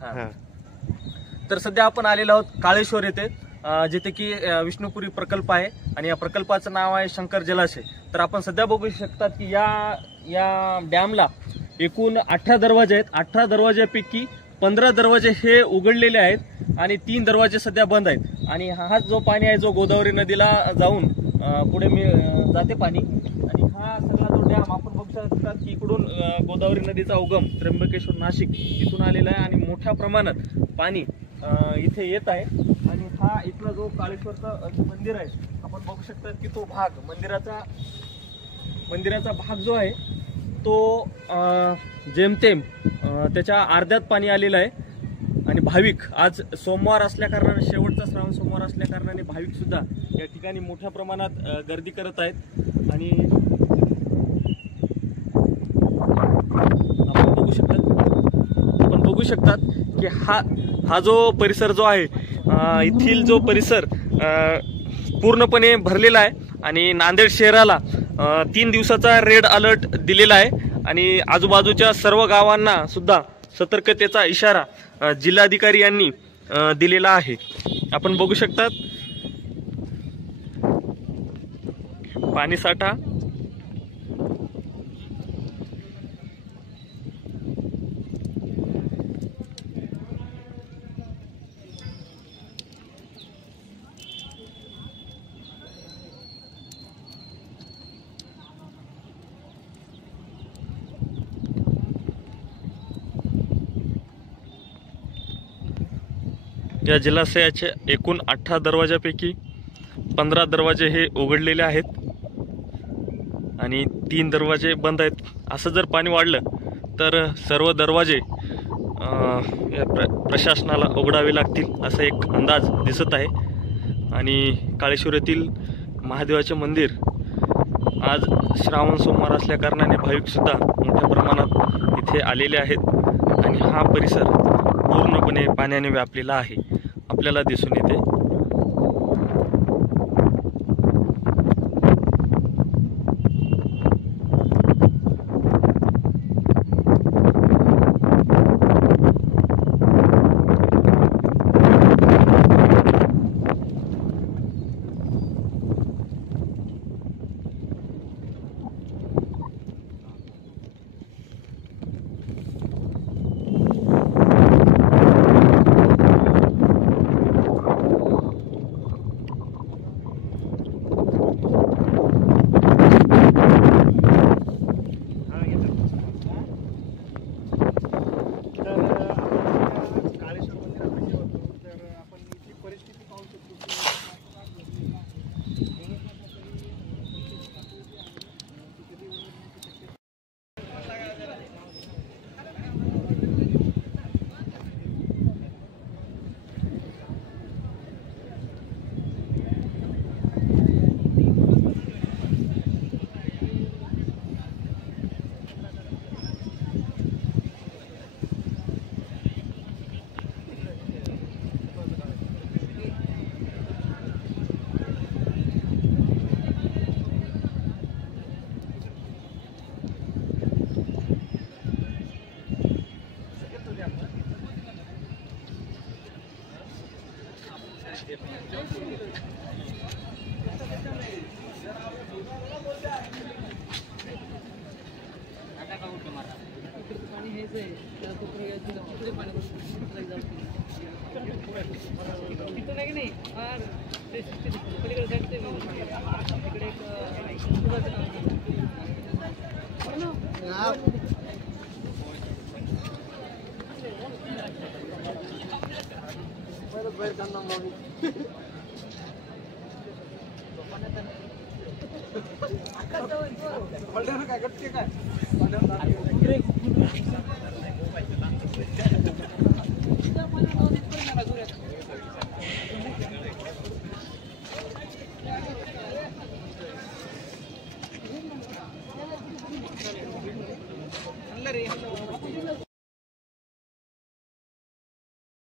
हां. तर सध्या आपण आलेलो आहोत काळेश्वर येथे, जिथे की विष्णुपुरी प्रकल्प आहे आणि या प्रकल्पाचं नाव आहे शंकर जलाशय. तर आपण सध्या बघू शकतात की या डॅमला एकूण 18 दरवाजे आहेत. 18 दरवाज्यापैकी 15 दरवाजे हे उघडलेले आहेत आणि 3 दरवाजे सध्या बंद आहेत. आणि हा जो पाणी आहे जो गोदावरी नदीला जाऊन पुढे जाते पाणी. आणि हा सगळा जो डॅम आपण बघू शकतात की इकडून गोदावरी नदीचा उगम त्र्यंबकेश्वर नाशिक इथून आलेला आहे आणि मोठ्या प्रमाणात पाणी इथे येत आहे. आणि हा इथला जो काळेश्वरचा मंदिर आहे आपण बघू शकतात की तो भाग मंदिराचा भाग जो आहे तो जेमतेम त्याच्या अर्ध्यात पाणी आलेलं आहे. आणि भाविक आज सोमवार असल्या कारणाने, शेवटचा श्रावण सोमवार असल्या कारणाने भाविक सुद्धा या ठिकाणी मोठ्या प्रमाणात गर्दी करत आहेत. आणि आपण बघू शकतात की हा जो परिसर जो आहे, येथील जो परिसर पूर्णपणे भरलेला आहे. आणि नांदेड शहराला 3 दिवसाचा रेड अलर्ट दिलेला आहे आणि आजूबाजूच्या सर्व गावांना सुद्धा सतर्कतेचा इशारा जिल्हाधिकारी यांनी दिलेला आहे. आपण बघू शकतात पाणीसाठा. या जलाशयाच्या एकूण 18 दरवाजापैकी 15 दरवाजे हे उघडलेले आहेत आणि 3 दरवाजे बंद आहेत. असं जर पाणी वाढलं तर सर्व दरवाजे प्रशासनाला उघडावे लागतील असा एक अंदाज दिसत आहे. आणि काळेश्वर येथील महादेवाचे मंदिर आज श्रावण सोमवार असल्या कारणाने भाविकसुद्धा मोठ्या प्रमाणात इथे आलेले आहेत. आणि हा परिसर पूर्णपणे पाण्याने व्यापलेला आहे आपल्याला दिसून येते. काय